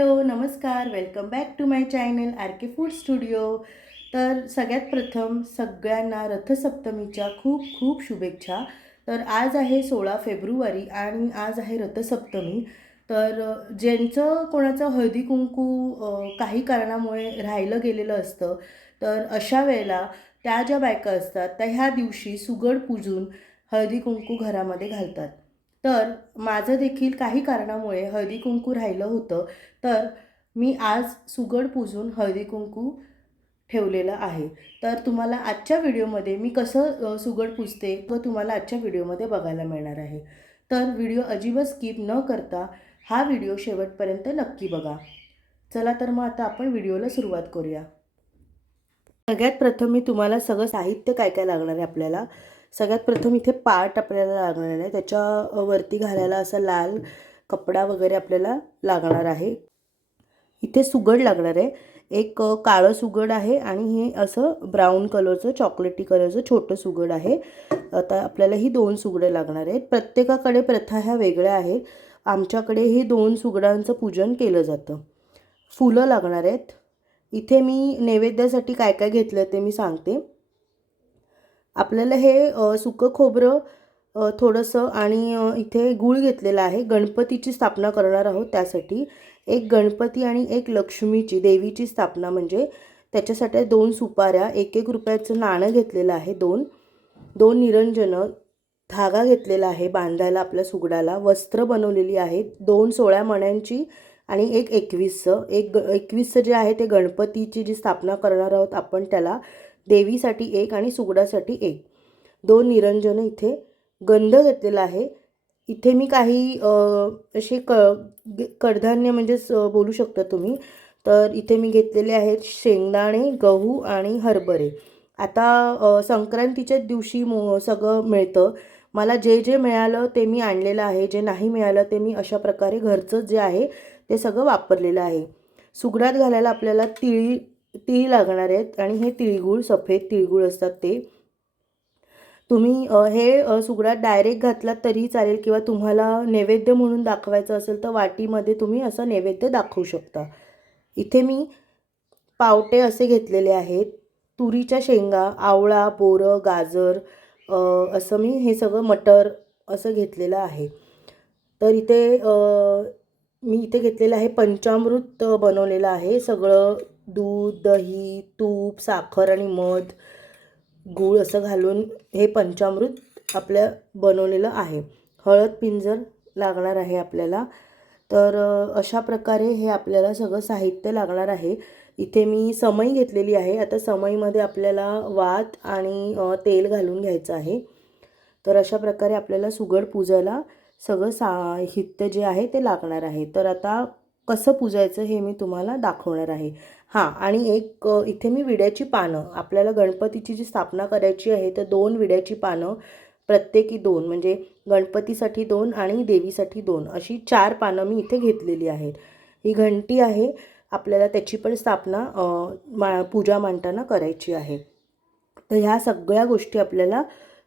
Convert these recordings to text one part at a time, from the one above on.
Hello नमस्कार. Welcome back to my channel R K food studio तर सगळ्यात प्रथम सगळ्यांना रथसप्तमीच्या खूप खूप शुभेच्छा. तर आज आहे सोळा फेब्रुवारी आणि आज आहे रथसप्तमी. तर ज्यांचं कोणाचं हळदी कुंकू काही कारणामुळे राहिलं गेलेलं असतं तर अशा वेळेला त्या ज्या बायका असतात त्या ह्या दिवशी सुगड पूजून हळदी कुंकू घरामध्ये घालतात. तर माझं देखील काही कारणामुळे हळदी कुंकू राहिलं होतं. तर मी आज सुगड पूजून हळदी कुंकू ठेवलेलं आहे. तर तुम्हाला आजच्या व्हिडिओमध्ये मी कसं सुगड पूजते व तुम्हाला आजच्या व्हिडिओमध्ये बघायला मिळणार आहे. तर व्हिडिओ अजिबात स्किप न करता हा व्हिडिओ शेवटपर्यंत नक्की बघा. चला तर मग आता आपण व्हिडिओला सुरुवात करूया. सगळ्यात प्रथम मी तुम्हाला सगळं साहित्य काय काय लागणार आहे आपल्याला? सगळ्यात प्रथम इथे पाट आपल्याला लागणार आहे. त्याच्या वरती घालायला असा लाल कपडा वगैरे आपल्याला लागणार आहे. इथे सुगड लागणार आहे. एक काळं सुगड आहे आणि हे असं ब्राऊन कलरचं चॉकलेटी कलरचं छोटं सुगड आहे. आता आपल्याला ही दोन सुगडं लागणार आहेत. प्रत्येकाकडे प्रथा ह्या वेगळ्या आहेत. आमच्याकडे हे दोन सुगडांचं पूजन केलं जातं. फुलं लागणार आहेत. इथे मी नैवेद्यासाठी काय काय घेतलं ते मी सांगते. आपल्याला हे सुकं खोबरं थोडंसं आणि इथे गूळ घेतलेला आहे. गणपतीची स्थापना करणार आहोत त्यासाठी. एक गणपती आणि एक लक्ष्मीची देवीची स्थापना म्हणजे त्याच्यासाठी दोन सुपाऱ्या एक एक रुपयाचं नाणं घेतलेलं आहे दोन. दोन निरंजनं धागा घेतलेला आहे बांधायला आपल्या सुगडाला. वस्त्र बनवलेली आहेत दोन सोळ्या मण्यांची आणि एक एकवीसचं. एक ग एकवीसचं जे आहे ते गणपतीची जी स्थापना करणार आहोत आपण त्याला देवीसाठी एक आणि सुगडासाठी एक. दोन निरंजनं इथे गंध घेतलेला आहे. इथे मी काही असे क कडधान्य म्हणजे बोलू शकता तुम्ही. तर इथे मी घेतलेले आहेत शेंगदाणे गहू आणि हरभरे. आता संक्रांतीच्याच संक्रांतीच्या दिवशी मो सगळं मिळतं. मला जे जे मिळालं ते मी आणलेलं आहे. जे नाही मिळालं ते मी अशा प्रकारे घरचं जे आहे ते सगळं वापरलेलं आहे. सुगडात घालायला आपल्याला तिळी तिळ लागणार आहेत आणि हे तिळगुळ सफेद तिळगुळ असतात ते. तुम्ही हे सुगडात डायरेक्ट घातलात तरी चालेल किंवा तुम्हाला नैवेद्य म्हणून दाखवायचं असेल तर वाटीमध्ये तुम्ही असं नैवेद्य दाखवू शकता. इथे मी पावटे असे घेतलेले आहेत. तुरीच्या शेंगा आवळा बोरं गाजर असं मी हे सगळं मटर असं घेतलेलं आहे. तर इथे मी इथे घेतलेलं आहे. पंचामृत बनवलेलं आहे. सगळं दूध दही तूप साखर आणि मध गूळ असं घालून हे पंचामृत आपल्या बनवलेलं आहे. हळद पिंजर लागणार आहे आपल्याला. तर अशा प्रकारे हे आपल्याला सगळं साहित्य लागणार आहे. इथे मी समई घेतलेली आहे. आता समईमध्ये आपल्याला वात आणि तेल घालून घ्यायचं आहे. तर अशा प्रकारे आपल्याला सुगड पूजायला सगळं साहित्य जे आहे ते लागणार आहे. तर आता कसं पूजायचं हे मी तुम्हाला दाखवणार आहे. हां आणि एक इथे मी विड्याची पानं आपल्याला गणपतीची जी स्थापना करायची आहे तर दोन विड्याची पानं प्रत्येकी दोन म्हणजे गणपतीसाठी दोन आणि देवीसाठी दोन अशी चार पानं मी इथे घेतलेली आहेत. ही घंटी आहे आपल्याला त्याची पण स्थापना मा पूजा मांडताना करायची आहे. तर ह्या सगळ्या गोष्टी आपल्याला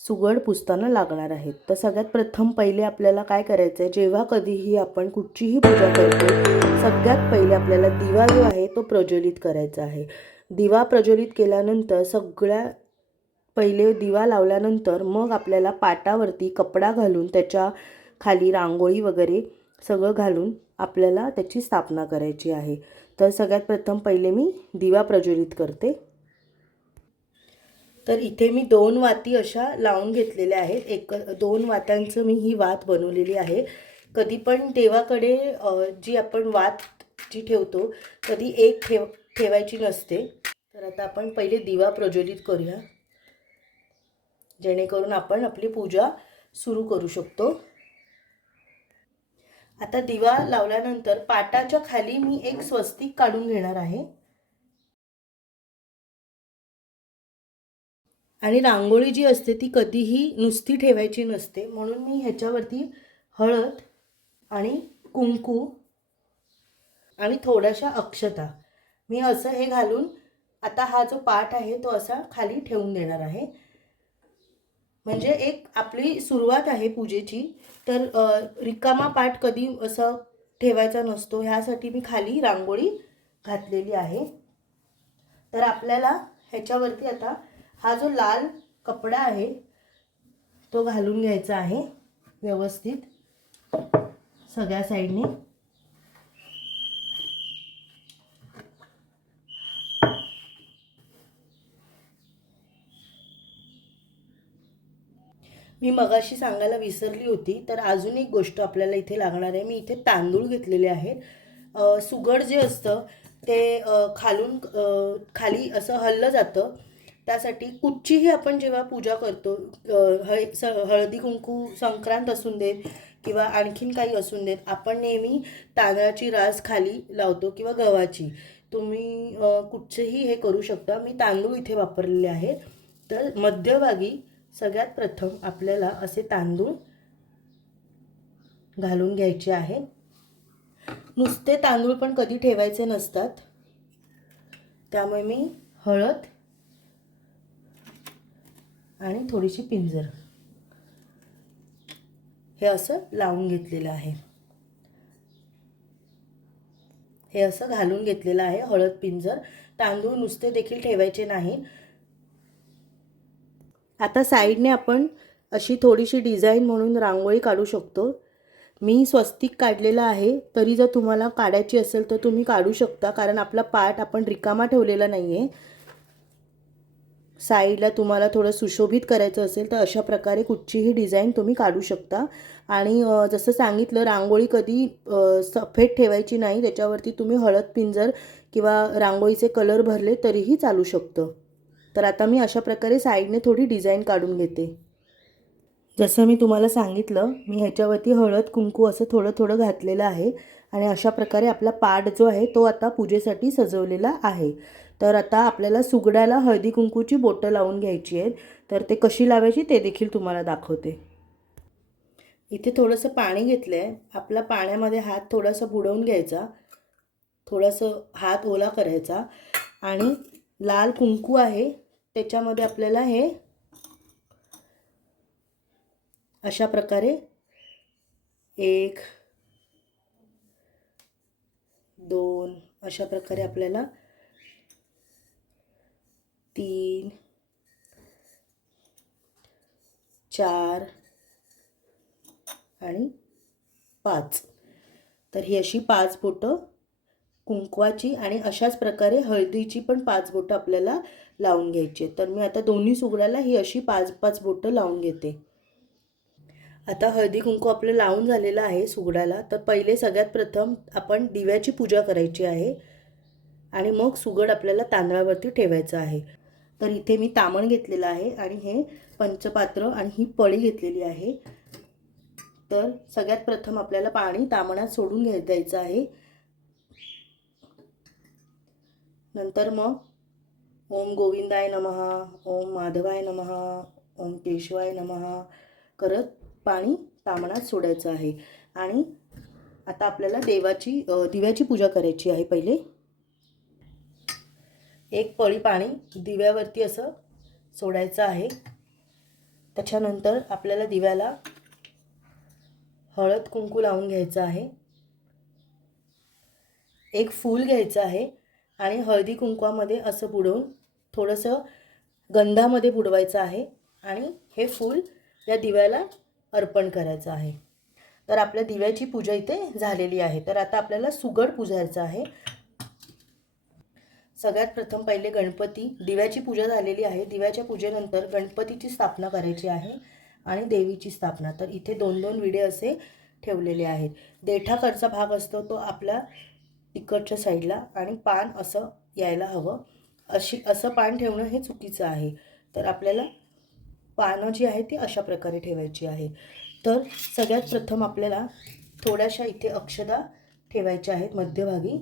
सुगड पुसताना लागणार आहेत. तर सगळ्यात प्रथम पहिले आपल्याला काय करायचं आहे जेव्हा कधीही आपण कुठचीही पूजा करतो सगळ्यात पहिले आपल्याला दिवा जो आहे तो प्रज्वलित करायचा आहे. दिवा प्रज्वलित केल्यानंतर सगळ्या पहिले दिवा लावल्यानंतर मग आपल्याला पाटावरती कपडा घालून त्याच्याखाली रांगोळी वगैरे सगळं घालून आपल्याला त्याची स्थापना करायची आहे. तर सगळ्यात प्रथम पहिले मी दिवा प्रज्वलित करते. तर इथे मी दोन वाती अशा लावून घेतलेल्या आहेत. एक दोन वात्यांचं मी ही वात बनवलेली आहे. कधी पण देवाकडे जी आपण वात जी ठेवतो कधी एक ठेव ठेवायची नसते. तर आता आपण पहिले दिवा प्रज्वलित करूया. जेणेकरून आपण आपली पूजा सुरू करू शकतो. आता दिवा लावल्यानंतर पाटाच्या खाली मी एक स्वस्तिक काढून घेणार आहे. आणि रांगोळी जी असते ती कधीही नुसती ठेवायची नसते. म्हणून मी ह्याच्यावरती हळद आणि कुंकू आणि थोड्याशा अक्षता. मी असं हे घालून आता हा जो पाठ आहे तो असा खाली ठेवून देणार आहे. म्हणजे एक आपली सुरुवात आहे पूजेची. तर रिकामा पाठ कधी असं ठेवायचा नसतो ह्यासाठी मी खाली रांगोळी घातलेली आहे. तर आपल्याला ह्याच्यावरती आता हा जो लाल कपडा आहे तो घालून घ्यायचा आहे व्यवस्थित. सगळ्या साईडने. मी मगाशी सांगायला विसरली होती तर अजून एक गोष्ट आपल्याला इथे लागणार आहे. मी इथे तांदूळ घेतलेले आहेत. सुगड जे असतं ते खालून खाली असं हललं जातं. त्यासाठी कुठचीही आपण जेव्हा पूजा करतो हळ स हळदी कुंकू संक्रांत असून देत किंवा आणखीन काही असून देत आपण नेहमी तांदळाची रास खाली लावतो किंवा गव्हाची. तुम्ही कुठचेही हे करू शकता. मी तांदूळ इथे वापरलेले आहेत. तर मध्यभागी सगळ्यात प्रथम आपल्याला असे तांदूळ घालून घ्यायचे आहे नुसते तांदूळ पण कधी ठेवायचे नसतात. त्यामुळे मी हळद आणि थोडीशी पिंजर. हे असं लावून घेतलेलं आहे. हे असं घालून घेतलेलं आहे. हळद पिंजर तांदूळ नुसते देखील ठेवायचे नाही. आता साईडने आपण अशी थोडीशी डिझाईन म्हणून रांगोळी काढू शकतो. मी स्वस्तिक काढलेला आहे. तरी जर तुम्हाला काढायची असेल तर तुम्ही काढू शकता. कारण आपला पार्ट आपण रिकामा ठेवलेला नाही आहे साईडला तुम्हाला थोडं सुशोभित करायचं असेल तर अशा प्रकारे कुठचीही डिझाईन तुम्ही काढू शकता. आणि जसं सांगितलं रांगोळी कधी सफेद ठेवायची नाही त्याच्यावरती तुम्ही हळद पिंजर किंवा रांगोळीचे कलर भरले तरीही चालू शकतं. तर आता मी अशा प्रकारे साईडने थोडी डिझाईन काढून घेते. जसं मी तुम्हाला सांगितलं मी ह्याच्यावरती हळद कुंकू असं थोडं थोडं घातलेलं आहे. आणि अशा प्रकारे आपला पाट जो आहे तो आता पूजेसाठी सजवलेला आहे. तर आता आपल्याला सुगड्याला हळदी कुंकूची बोटं लावून घ्यायची आहेत. तर ते कशी लावायची ते देखील तुम्हाला दाखवते. इथे थोडंसं पाणी घेतलं आहे आपला पाण्यामध्ये हात थोडासा बुडवून घ्यायचा. थोडंसं हात ओला करायचा. आणि लाल कुंकू आहे. त्याच्यामध्ये आपल्याला हे अशा प्रकारे एक दोन अशा प्रकारे आपल्याला तीन चार आणि पाच. तर ही अशी पाच बोटं कुंकवाची आणि अशाच प्रकारे हळदीची पण पाच बोटं आपल्याला लावून घ्यायची तर मी आता दोन्ही सुगड्याला ही अशी पाच पाच बोटं लावून घेते. आता हळदी कुंकू आपलं लावून झालेलं आहे सुगडाला तर पहिले सगळ्यात प्रथम आपण दिव्याची पूजा करायची आहे आणि मग सुगड आपल्याला तांदळावरती ठेवायचं आहे. तर इथे मी तामण घेतलेलं आहे आणि हे पंचपात्र आणि ही पळी घेतलेली आहे. तर सगळ्यात प्रथम आपल्याला पाणी तामणात सोडून घ्याय द्यायचं आहे. नंतर मग ओम गोविंदाय नमहा ओम माधवाय नमहा ओम केशवाय नमहा करत पाणी तामणात सोडायचं आहे. आणि आता आपल्याला देवाची दिव्याची पूजा करायची आहे पहिले. एक पळी पाणी दिव्यावरती असं सोडायचं आहे. त्याच्यानंतर आपल्याला दिव्याला हळद कुंकू लावून घ्यायचं आहे. एक फूल घ्यायचं आहे आणि हळदी कुंकवामध्ये असं बुडवून थोडंसं गंधामध्ये बुडवायचं आहे आणि हे फूल या दिव्याला अर्पण करायचं आहे. तर आपल्या दिव्याची पूजा इथे झालेली आहे. तर आता आपल्याला सुगड पुजायचं आहे. सगळ्यात प्रथम पहिले गणपती दिव्याची पूजा झालेली आहे. दिव्याच्या पूजेनंतर गणपतीची स्थापना करायची आहे आणि देवीची स्थापना. तर इथे दोन दोन विडे असे ठेवलेले आहेत. देठाकडचा भाग असतो तो आपल्या तिकडच्या साईडला आणि पान असं यायला हवं. अशी असं पान ठेवणं हे चुकीचं आहे. तर आपल्याला पानं जी आहे ती अशा प्रकारे ठेवायची आहे. तर सगळ्यात प्रथम आपल्याला थोड्याशा इथे अक्षदा ठेवायच्या आहेत मध्यभागी.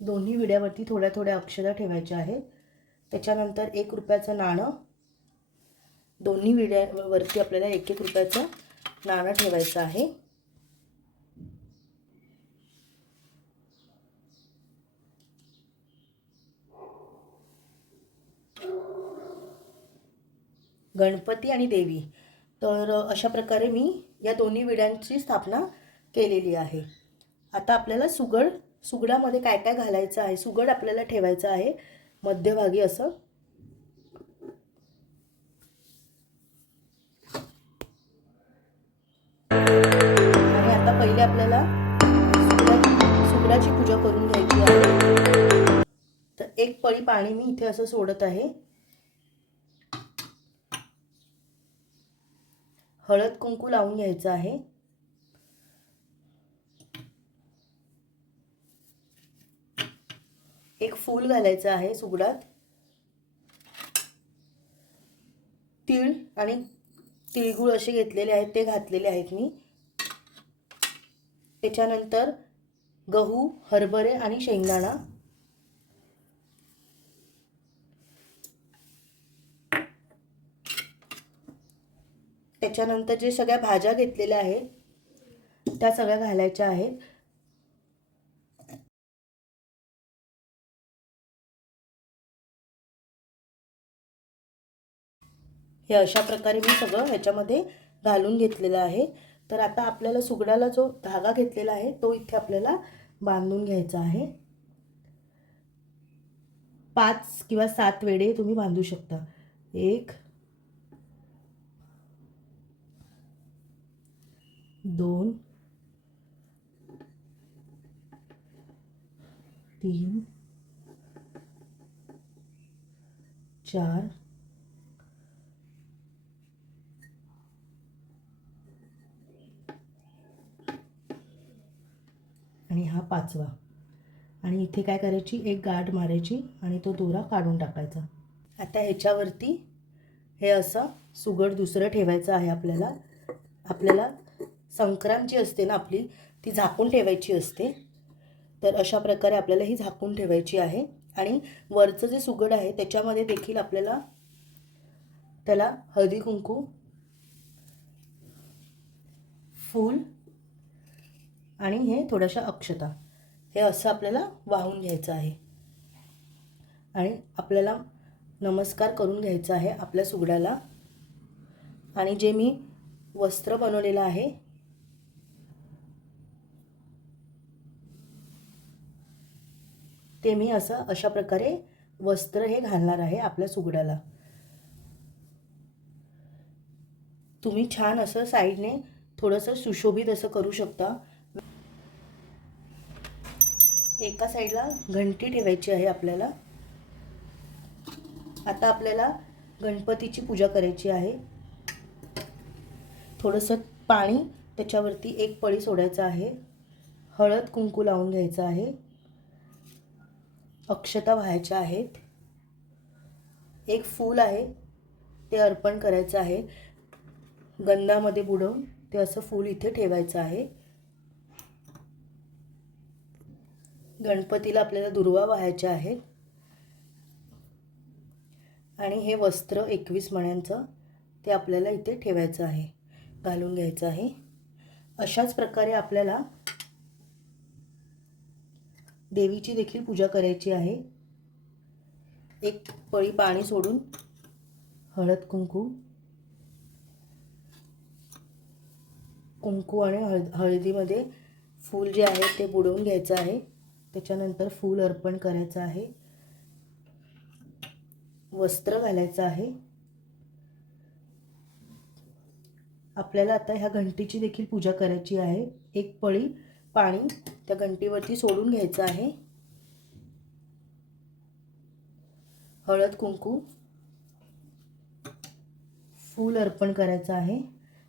दोन्ही विड्यावरती थोड्या थोड्या अक्षरं ठेवायच्या आहेत. त्याच्यानंतर एक रुपयाचं नाणं दोन्ही विड्यावरती आपल्याला एक एक रुपयाचं नाणं ठेवायचं आहे. गणपती आणि देवी. तर अशा प्रकारे मी या दोन्ही विड्यांची स्थापना केलेली आहे. आता आपल्याला सुगड सुगडामध्ये काय काय घालायचं आहे? सुगड आपल्याला ठेवायचं आहे. मध्यभागी असं. आणि आता पहिले आपल्याला सुगडाची पूजा करून घ्यायची आहे. तर एक पळी पाणी मी इथे असं सोडत आहे. हळद कुंकू लावून घ्यायचं आहे. एक फूल घालायचं आहे सुगडात. तीळ आणि तिळगुळ असे घेतलेले आहेत ते घातलेले आहेत मी. त्याच्यानंतर गहू हरभरे आणि शेंगदाणा. त्याच्यानंतर जे सगळ्या भाज्या घेतलेल्या आहेत त्या सगळ्या घालायच्या आहेत. हे अशा प्रकारे मी सगळं ह्याच्यामध्ये घालून घेतलेलं आहे. तर आता आपल्याला सुगडाला जो धागा घेतलेला आहे तो इथे आपल्याला बांधून घ्यायचा आहे. पाच किंवा सात वेळे तुम्ही बांधू शकता. एक दोन तीन चार आणि हा पाचवा. आणि इथे काय करायची? एक गाठ मारायची आणि तो दोरा काढून टाकायचा. आता ह्याच्यावरती हे असं सुगड दुसरं ठेवायचं आहे आपल्याला. आपल्याला संक्रांत जी असते ना आपली ती झाकून ठेवायची असते. तर अशा प्रकारे आपल्याला ही झाकून ठेवायची आहे. आणि वरचं जे सुगड आहे त्याच्यामध्ये देखील आपल्याला त्याला हळदी कुंकू फूल आणि हे थोड्याशा अक्षता. हे असं आपल्याला वाहून घ्यायचं आहे. आणि आपल्याला नमस्कार करून घ्यायचा आहे आपल्या सुगड्याला. आणि जे मी वस्त्र बनवलेलं आहे ते मी असं अशा प्रकारे वस्त्र हे घालणार आहे आपल्या सुगड्याला. तुम्ही छान असं साईडने थोडंसं सुशोभित असं करू शकता. एका साईडला घंटी ठेवायची आहे आपल्याला. आता आपल्याला गणपतीची पूजा करायची आहे. थोडंसं पाणी त्याच्यावरती एक पळी सोडायचं आहे. हळद कुंकू लावून घ्यायचं आहे. अक्षता व्हायच्या आहेत. एक फूल आहे ते अर्पण करायचं आहे. गंधामध्ये बुडवून ते असं फूल इथे ठेवायचं आहे. गणपतीला आपल्याला दुर्वा व्हायच्या आहेत. आणि हे वस्त्र एकवीस मण्यांचं ते आपल्याला इथे ठेवायचं आहे. घालून घ्यायचं आहे. अशाच प्रकारे आपल्याला देवीची देखील पूजा करायची आहे. एक पळी पाणी सोडून हळद कुंकू. कुंकू आणि हळ हळदीमध्ये फूल जे आहे ते बुडवून घ्यायचं आहे. त्याच्यानंतर फूल अर्पण करायचं आहे. वस्त्र घालायचं आहे. आपल्याला आता ह्या घंटीची देखील पूजा करायची आहे. एक पळी पाणी त्या घंटीवरती सोडून घ्यायचं आहे. हळद कुंकू फूल अर्पण करायचं आहे.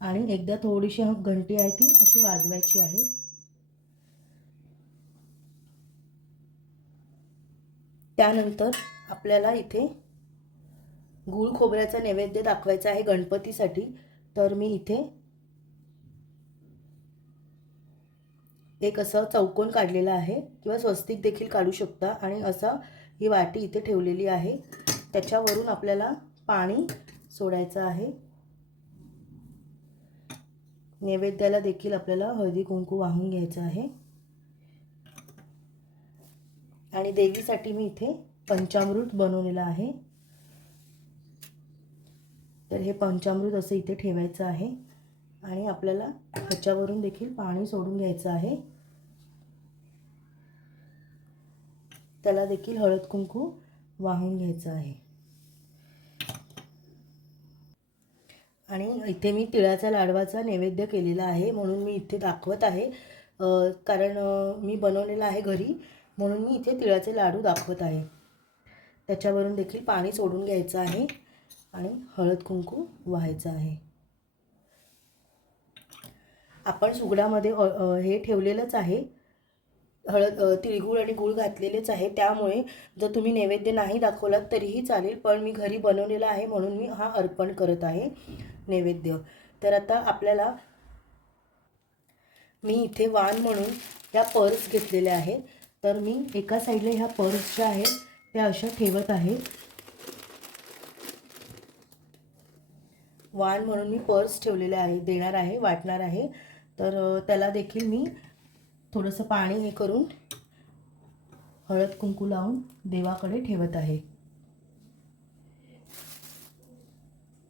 आणि एकदा थोडीशी घंटी आहे ती अशी वाजवायची आहे. त्यानंतर आपल्याला इथे गूळ खोबऱ्याचा नैवेद्य दाखवायचा आहे गणपतीसाठी. तर मी इथे एक असं चौकोन काढलेला आहे. किंवा स्वस्तिक देखील काढू शकता. आणि असं ही वाटी इथे ठेवलेली आहे. त्याच्यावरून आपल्याला पाणी सोडायचं आहे. नैवेद्याला देखील आपल्याला हळदी कुंकू वाहून घ्यायचं आहे. आणि देवीसाठी मी इथे पंचामृत बनवलेलं आहे. तर हे पंचामृत असं इथे ठेवायचं आहे. आणि आपल्याला ह्याच्यावरून देखील पाणी सोडून घ्यायचं आहे. त्याला देखील हळद कुंकू वाहून घ्यायचं आहे. आणि इथे मी तिळाचा लाडवाचा नैवेद्य केलेला आहे म्हणून मी इथे दाखवत आहे. कारण मी बनवलेला आहे घरी. म्हणून मी इथे तिळाचे लाडू दाखवत आहे. त्याच्यावरून देखील पाणी सोडून घ्यायचं आहे आणि हळद कुंकू व्हायचं आहे. आपण सुगडामध्ये हे ठेवलेलंच आहे. हळद तिळगूळ तिळगुळ आणि गूळ घातलेलेच आहे. त्यामुळे जर तुम्ही नैवेद्य नाही दाखवलात तरीही चालेल पण मी घरी बनवलेला आहे म्हणून मी हा अर्पण करत आहे नैवेद्य. तर आता आपल्याला मी इथे वाण म्हणून ह्या पर्स घेतलेल्या आहेत. तर मी एका साईडला ह्या पर्स ज्या आहेत त्या अशा ठेवत आहे. वाण म्हणून मी पर्स ठेवलेले आहे देणार आहे वाटणार आहे. तर त्याला देखील मी थोडंसं पाणी हे करून हळद कुंकू लावून देवाकडे ठेवत आहे.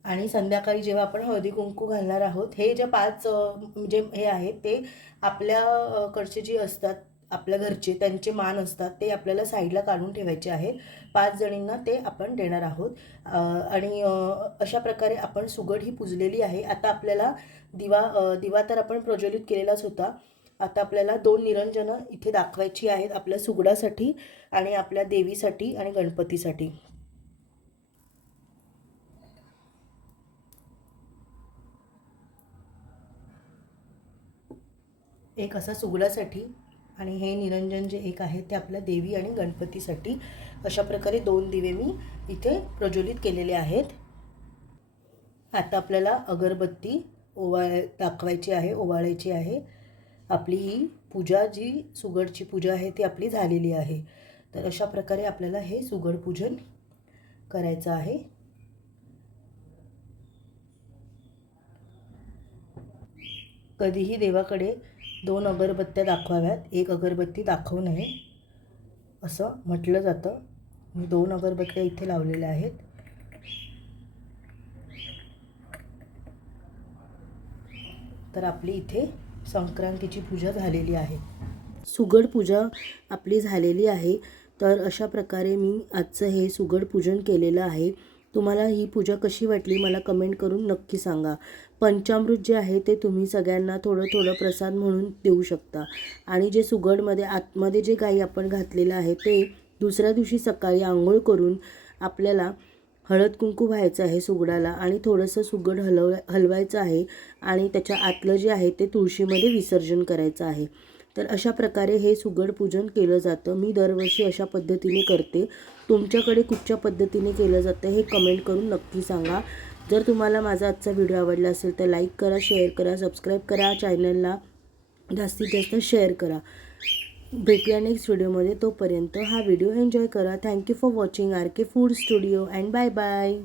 आणि संध्याकाळी जेव्हा आपण हळदी कुंकू घालणार आहोत हे जे पाच म्हणजे हे आहेत ते आपल्याकडचे जी जे असतात आपल्या घरचे त्यांचे मान असतात ते आपल्याला साईडला काढून ठेवायचे आहेत. पाच जणींना ते आपण देणार आहोत. आणि अशा प्रकारे आपण सुगड ही पुजलेली आहे. आता आपल्याला दिवा दिवा तर आपण प्रज्वलित केलेलाच होता. आता आपल्याला दोन निरंजनं इथे दाखवायची आहेत आपल्या सुगडासाठी आणि आपल्या देवीसाठी आणि गणपतीसाठी. एक असा सुगडासाठी आणि हे निरंजन जे एक आहे ते आपल्या देवी आणि गणपतीसाठी अशा प्रकारे दोन दिवे मी इथे प्रज्वलित केलेले आहेत. आता आपल्याला अगरबत्ती ओवाळ दाखवायची आहे ओवाळायची आहे. आपली ही पूजा जी सुगडची पूजा आहे ती आपली झालेली आहे. तर अशा प्रकारे आपल्याला हे सुगड पूजन करायचं आहे. कधीही देवाकडे दोन अगरबत्त्या दाखवाव्यात. एक अगरबत्ती दाखवू नये. असं म्हटलं जातं. मी दोन अगरबत्त्या इथे लावलेल्या आहेत. तर आपली इथे संक्रांतीची पूजा झालेली आहे. सुगड पूजा आपली झालेली आहे. तर अशा प्रकारे मी आजचं हे सुगड पूजन केलेलं आहे. तुम्हाला ही पूजा कशी वाटली मला कमेंट करून नक्की सांगा. पंचामृत जे आहे ते तुम्ही सगळ्यांना थोडं थोडं प्रसाद म्हणून देऊ शकता. आणि जे सुगडमध्ये आतमध्ये जे काही आपण घातलेलं आहे ते दुसऱ्या दिवशी सकाळी आंघोळ करून आपल्याला हळद कुंकू व्हायचं आहे सुगडाला आणि थोडंसं सुगड हलव हलवायचं आहे आणि त्याच्या आतलं जे आहे ते तुळशीमध्ये विसर्जन करायचं आहे. तर अशा प्रकारे हे सुगड पूजन केलं जातं. मी दरवर्षी अशा पद्धतीने करते. तुमच्याकडे कुठच्या पद्धतीने केलं जातं हे कमेंट करून नक्की सांगा. जर तुम्हाला माझा आजचा व्हिडिओ आवडला असेल तर लाईक करा शेअर करा सबस्क्राईब करा चॅनलला जास्तीत जास्त शेअर करा. भेटूया नेक्स्ट व्हिडिओमध्ये. तोपर्यंत हा व्हिडिओ एन्जॉय करा. Thank you for watching R K food studio and bye bye